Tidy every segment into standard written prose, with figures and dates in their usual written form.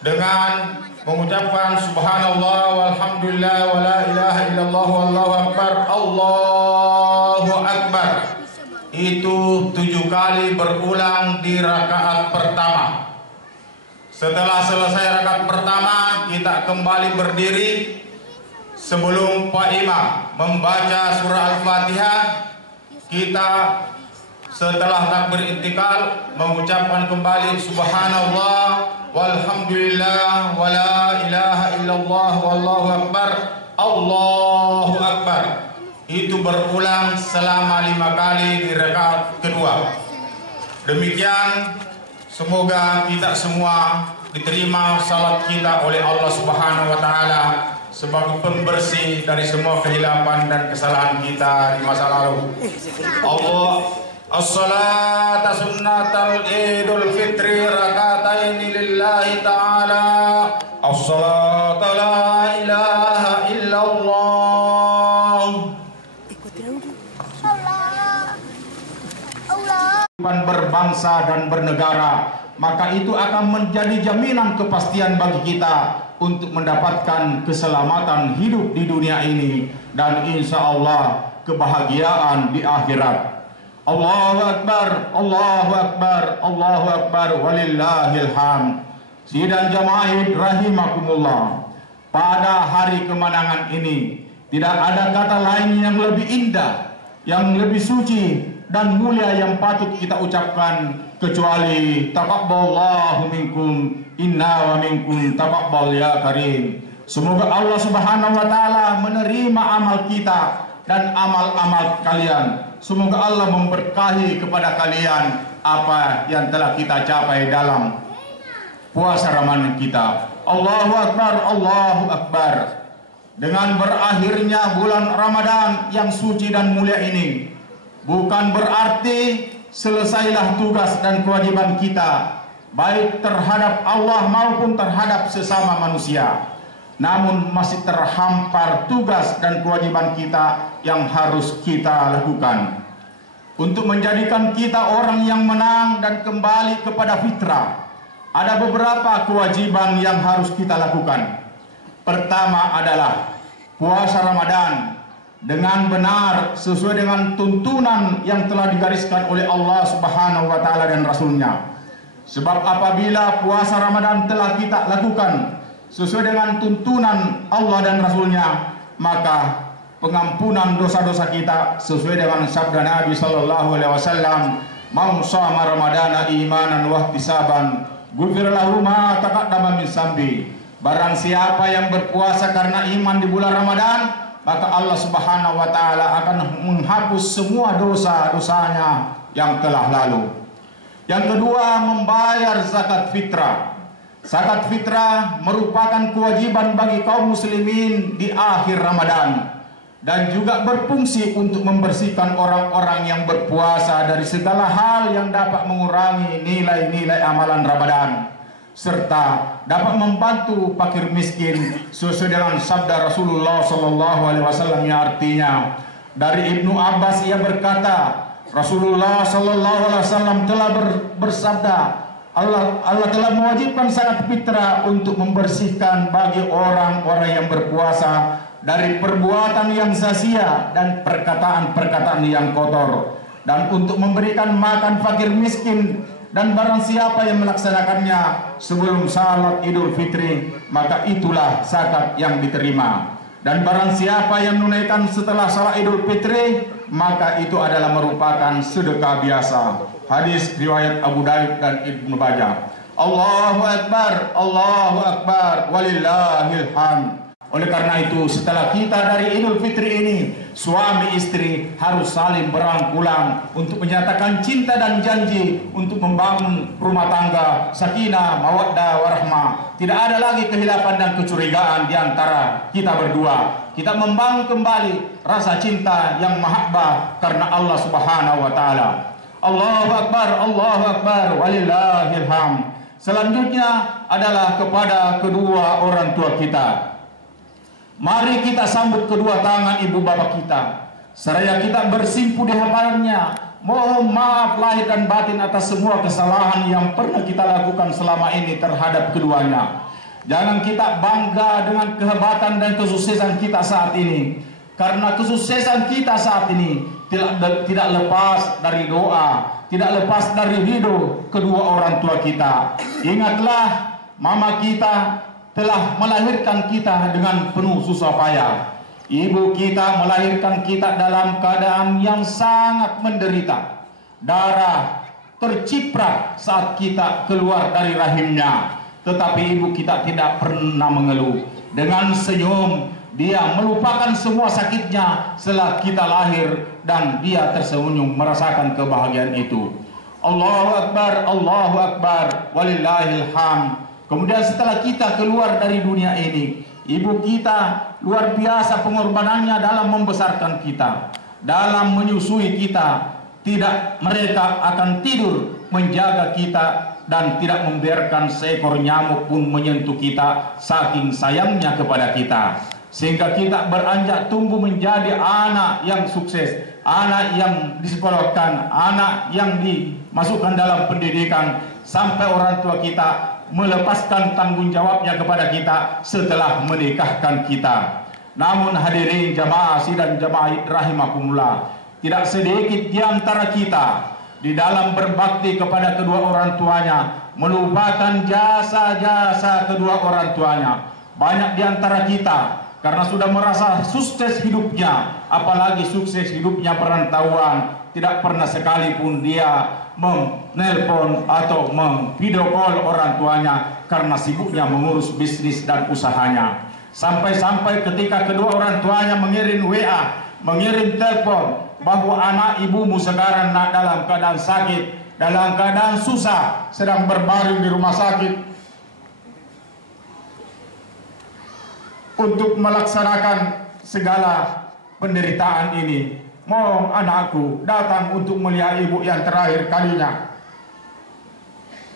dengan mengucapkan subhanallah walhamdulillah wala ilaha illallah wallahu akbar, Allahu akbar. Itu 7 kali berulang di rakaat pertama. Setelah selesai rakaat pertama, kita kembali berdiri sebelum Pak Imam membaca surah Al-Fatihah. Kita setelah takbir intikal mengucapkan kembali subhanallah walhamdulillah wala ilaha illallah wallahu akbar, Allahu akbar. Itu berulang selama 5 kali di rakaat kedua. Demikian, semoga kita semua diterima salat kita oleh Allah Subhanahu wa taala sebagai pembersih dari semua kehilapan dan kesalahan kita di masa lalu. Allah as-salata sunnatal idul fitri rakataini lillahi ta'ala. As-salata la ilaha illallah. Berbangsa dan bernegara, maka itu akan menjadi jaminan kepastian bagi kita untuk mendapatkan keselamatan hidup di dunia ini dan insya Allah kebahagiaan di akhirat. Allahu Akbar, Allahu Akbar, Allahu Akbar, walillahil hamd. Sidang jamaah rahimakumullah, pada hari kemenangan ini tidak ada kata lain yang lebih indah, yang lebih suci dan mulia yang patut kita ucapkan kecuali taqabbalallahu minkum inna wa minkum taqabbal ya karim. Semoga Allah Subhanahu wa taala menerima amal kita dan amal-amal kalian. Semoga Allah memberkahi kepada kalian apa yang telah kita capai dalam puasa Ramadan kita. Allahu Akbar, Allahu Akbar. Dengan berakhirnya bulan Ramadan yang suci dan mulia ini, bukan berarti selesailah tugas dan kewajiban kita baik terhadap Allah maupun terhadap sesama manusia. Namun masih terhampar tugas dan kewajiban kita yang harus kita lakukan untuk menjadikan kita orang yang menang dan kembali kepada fitrah. Ada beberapa kewajiban yang harus kita lakukan. Pertama adalah puasa Ramadan dengan benar sesuai dengan tuntunan yang telah digariskan oleh Allah Subhanahu wa taala dan Rasulnya. Sebab apabila puasa Ramadan telah kita lakukan sesuai dengan tuntunan Allah dan Rasulnya, maka pengampunan dosa-dosa kita sesuai dengan sabda Nabi sallallahu alaihi wasallam, "Man shoma ramadana imanan wa ihtisaban, ghufira lahu ma taqaddama min zambi." Barang siapa yang berpuasa karena iman di bulan Ramadan, maka Allah Subhanahu wa taala akan menghapus semua dosa-dosanya yang telah lalu. Yang kedua, membayar zakat fitrah. Zakat fitrah merupakan kewajiban bagi kaum muslimin di akhir Ramadan dan juga berfungsi untuk membersihkan orang-orang yang berpuasa dari segala hal yang dapat mengurangi nilai-nilai amalan Ramadan, serta dapat membantu fakir miskin sesuai dengan sabda Rasulullah sallallahu alaihi wasallam yang artinya, dari Ibnu Abbas ia berkata, Rasulullah sallallahu alaihi wasallam telah bersabda, Allah telah mewajibkan zakat fitrah untuk membersihkan bagi orang-orang yang berpuasa dari perbuatan yang sia-sia dan perkataan-perkataan yang kotor, dan untuk memberikan makan fakir miskin. Dan barang siapa yang melaksanakannya sebelum salat Idul Fitri, maka itulah zakat yang diterima. Dan barang siapa yang menunaikan setelah salat Idul Fitri, maka itu adalah merupakan sedekah biasa. Hadis riwayat Abu Daud dan Ibnu Majah. Allahu Akbar, Allahu Akbar, walillahil hamd. Oleh karena itu, setelah kita dari Idul Fitri ini, suami istri harus saling berangkulan untuk menyatakan cinta dan janji untuk membangun rumah tangga sakinah, mawaddah, warahmah. Tidak ada lagi kehilapan dan kecurigaan di antara kita berdua. Kita membangun kembali rasa cinta yang mahabbah karena Allah Subhanahu wa taala. Allahu Akbar, Allahu Akbar, walillahil hamd. Selanjutnya adalah kepada kedua orang tua kita. Mari kita sambut kedua tangan ibu bapak kita, seraya kita bersimpuh di hadapannya, mohon maaf lahir dan batin atas semua kesalahan yang pernah kita lakukan selama ini terhadap keduanya. Jangan kita bangga dengan kehebatan dan kesuksesan kita saat ini, karena kesuksesan kita saat ini tidak lepas dari doa, tidak lepas dari ridho kedua orang tua kita. Ingatlah, mama kita telah melahirkan kita dengan penuh susah payah. Ibu kita melahirkan kita dalam keadaan yang sangat menderita. Darah terciprat saat kita keluar dari rahimnya, tetapi ibu kita tidak pernah mengeluh. Dengan senyum dia melupakan semua sakitnya setelah kita lahir, dan dia tersenyum merasakan kebahagiaan itu. Allahu Akbar, Allahu Akbar, walillahil hamd. Kemudian setelah kita keluar dari dunia ini, ibu kita luar biasa pengorbanannya dalam membesarkan kita, dalam menyusui kita. Tidak, mereka akan tidur menjaga kita dan tidak membiarkan seekor nyamuk pun menyentuh kita, saking sayangnya kepada kita. Sehingga kita beranjak tumbuh menjadi anak yang sukses, anak yang disekolahkan, anak yang dimasukkan dalam pendidikan, sampai orang tua kita melepaskan tanggung jawabnya kepada kita setelah menikahkan kita. Namun hadirin jamaah sidang jamaah rahimakumullah, tidak sedikit di antara kita di dalam berbakti kepada kedua orang tuanya melupakan jasa-jasa kedua orang tuanya. Banyak di antara kita karena sudah merasa sukses hidupnya, apalagi sukses hidupnya perantauan, tidak pernah sekalipun dia menelpon atau video call orang tuanya karena sibuknya mengurus bisnis dan usahanya. Sampai-sampai ketika kedua orang tuanya mengirim WA, mengirim telepon bahwa anak ibumu sekarang dalam keadaan sakit, dalam keadaan susah, sedang berbaring di rumah sakit, untuk melaksanakan segala penderitaan ini. Mohon anakku datang untuk melihat ibu yang terakhir kalinya.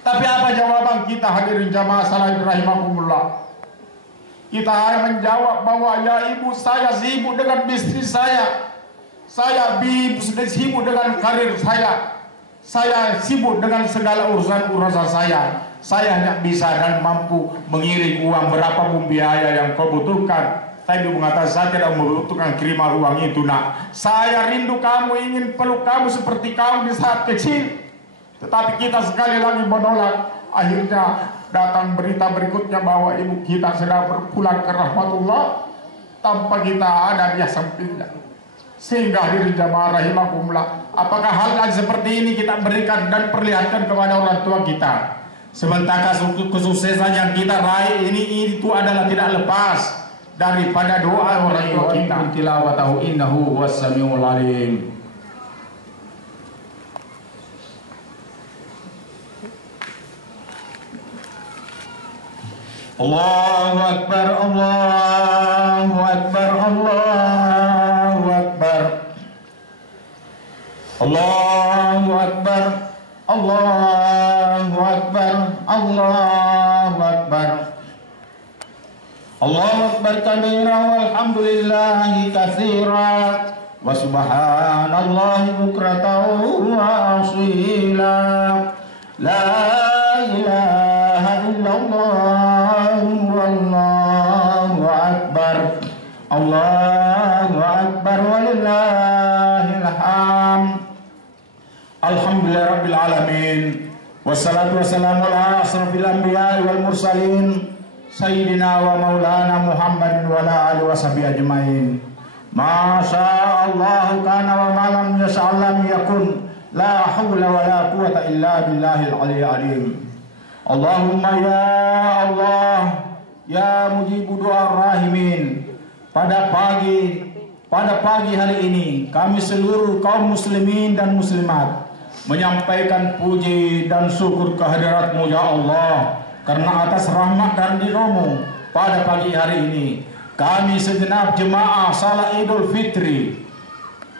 Tapi apa jawaban kita hadirin jamaah salawat rahimakumullah? Kita hanya menjawab bahwa ya ibu, saya sibuk dengan bisnis saya sibuk dengan karir saya sibuk dengan segala urusan saya hanya bisa dan mampu mengirim uang berapapun biaya yang kau butuhkan. Tapi mengatakan saya tidak membutuhkan kiriman uang itu, nak. Saya rindu kamu, ingin peluk kamu seperti kamu di saat kecil. Tetapi kita sekali lagi menolak. Akhirnya datang berita berikutnya bahwa ibu kita sedang berpulang ke rahmatullah tanpa kita ada di sampingnya. Sehingga hadirin jamaah rahimakumullah, apakah hal yang seperti ini kita berikan dan perlihatkan kepada orang tua kita? Sementara kesuksesan yang kita raih ini itu adalah tidak lepas daripada doa orang tua kita. Tilawatahu innahu was-sami'ul alim. Allahu Akbar, Allahu Akbar, Allahu Akbar, Allahu Akbar, Allahu Akbar, Allahu Akbar, Allahu Akbar kabira walhamdulillahi katsira wa subhanallahi bukratan wa asila. La ilaha illallah wallahu akbar, Allahu akbar walillahil hamd. Alhamdulillah rabbil alamin, wassalatu wassalamu ala asrafil anbiya'i wal mursalin sayyidina wa maulana Muhammadin wa ala alihi wa sahbihi ajmain. Ma syaa Allah kana wa ma lam yasha' lam yakun. La hawla wa la quwwata illa billahil aliyyil azim. Allahumma ya Allah, ya mujibu doa rahimin. Pada pagi hari ini kami seluruh kaum muslimin dan muslimat menyampaikan puji dan syukur kehadirat-Mu ya Allah, karena atas rahmat dan ridho-Mu pada pagi hari ini kami segenap jemaah salat Idul Fitri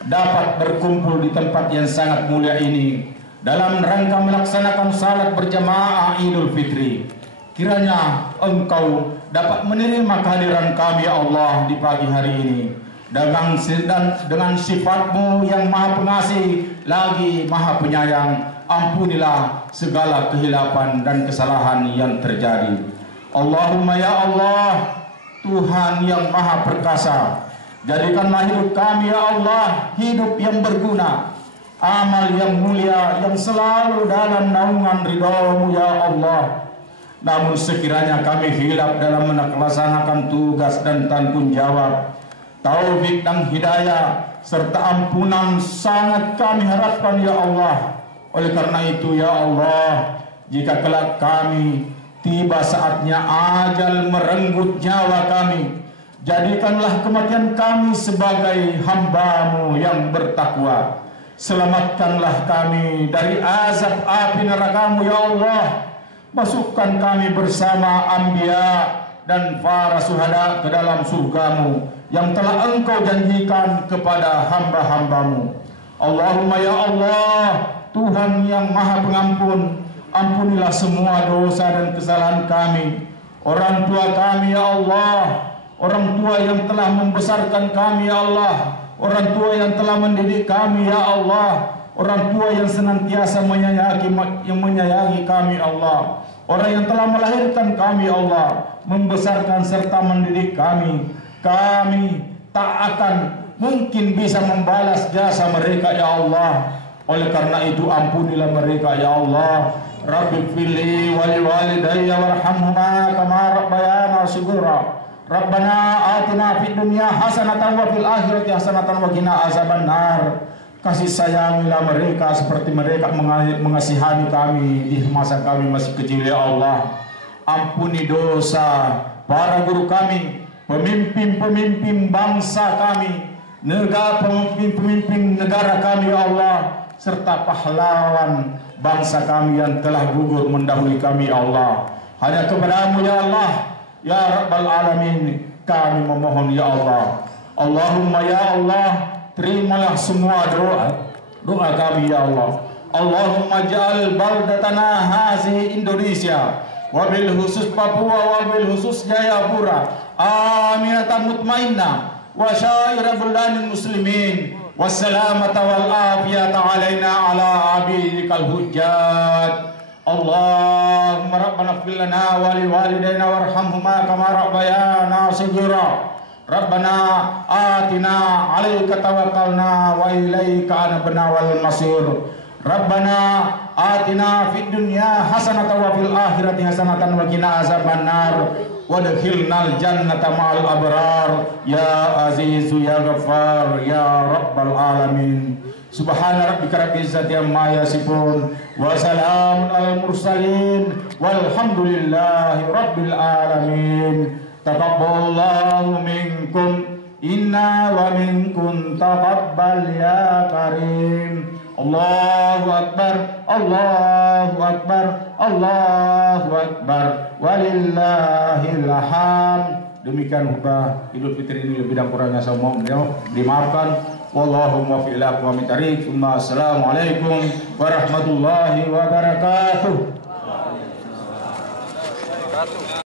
dapat berkumpul di tempat yang sangat mulia ini dalam rangka melaksanakan salat berjamaah Idul Fitri. Kiranya Engkau dapat menerima kehadiran kami ya Allah di pagi hari ini dengan sifat-Mu yang maha pengasih lagi maha penyayang. Ampunilah segala kehilapan dan kesalahan yang terjadi. Allahumma ya Allah, Tuhan yang maha perkasa, jadikanlah hidup kami ya Allah hidup yang berguna, amal yang mulia yang selalu dalam naungan ridha-Mu ya Allah. Namun sekiranya kami hilaf dalam melaksanakan tugas dan tanggung jawab, taufik dan hidayah serta ampunan sangat kami harapkan ya Allah. Oleh karena itu ya Allah, jika kelak kami tiba saatnya ajal merenggut nyawa kami, jadikanlah kematian kami sebagai hamba-Mu yang bertakwa. Selamatkanlah kami dari azab api neraka-Mu ya Allah. Masukkan kami bersama anbiya dan para syuhada ke dalam surga-Mu yang telah Engkau janjikan kepada hamba-hamba-Mu. Allahumma ya Allah, Tuhan yang maha pengampun, ampunilah semua dosa dan kesalahan kami. Orang tua kami ya Allah, orang tua yang telah membesarkan kami ya Allah, orang tua yang telah mendidik kami ya Allah, orang tua yang senantiasa menyayangi kami Allah, orang yang telah melahirkan kami Allah, membesarkan serta mendidik kami. Kami tak akan mungkin bisa membalas jasa mereka ya Allah. Oleh karena itu ampunilah mereka ya Allah. Rabbighfirli wa liwalidayya warhamhuma kama rabbayana shighra. Rabbana atina fid dunya hasanatan wa fil akhirati hasanatan wa qina azabannar. Kasih sayangilah mereka seperti mereka mengasihani kami di masa kami masih kecil ya Allah. Ampuni dosa para guru kami, pemimpin-pemimpin bangsa kami, pemimpin negara kami ya Allah, serta pahlawan bangsa kami yang telah gugur mendahului kami ya Allah. Hanya kepada-Mu ya Allah, ya Rabbal Alamin kami memohon ya Allah. Allahumma ya Allah, terimalah semua doa kami ya Allah. Allahumma ja'al baldatana hazihi Indonesia, wabil khusus Papua, wabil khusus Jayapura, aminatan mutmainnah wa syaira bulanil muslimin, wassalamata wal afiyata alaina ala abidikal hujjat. Allahumma rabbana ighfir lana wa liwalidayna warhamhuma kama rabbayana shighra. Rabbana atina 'alaika tawakkalna wa ilaika anabna wal masir. Rabbana atina fid dunya hasanatan wa fil akhirati hasanatan wa qina azabannar. Wadkhilnal jannata ma'al abrar ya azizu ya ghaffar ya rabbal alamin. Subhana rabbika rabbil izzati amma yasifun wa salamun alal mursalin walhamdulillahi rabbil alamin. Taqabbalallahu minkum inna wa minkum taqabbal ya karim. Allahu akbar, Allahu akbar, Allahu akbar, walillahil hamd. Demikian khutbah Idul Fitri ini, lebih dan kurangnya saya mohon dimaafkan. Wallahu muwaffiq ila aqwamit thariq. Assalamualaikum warahmatullahi wabarakatuh.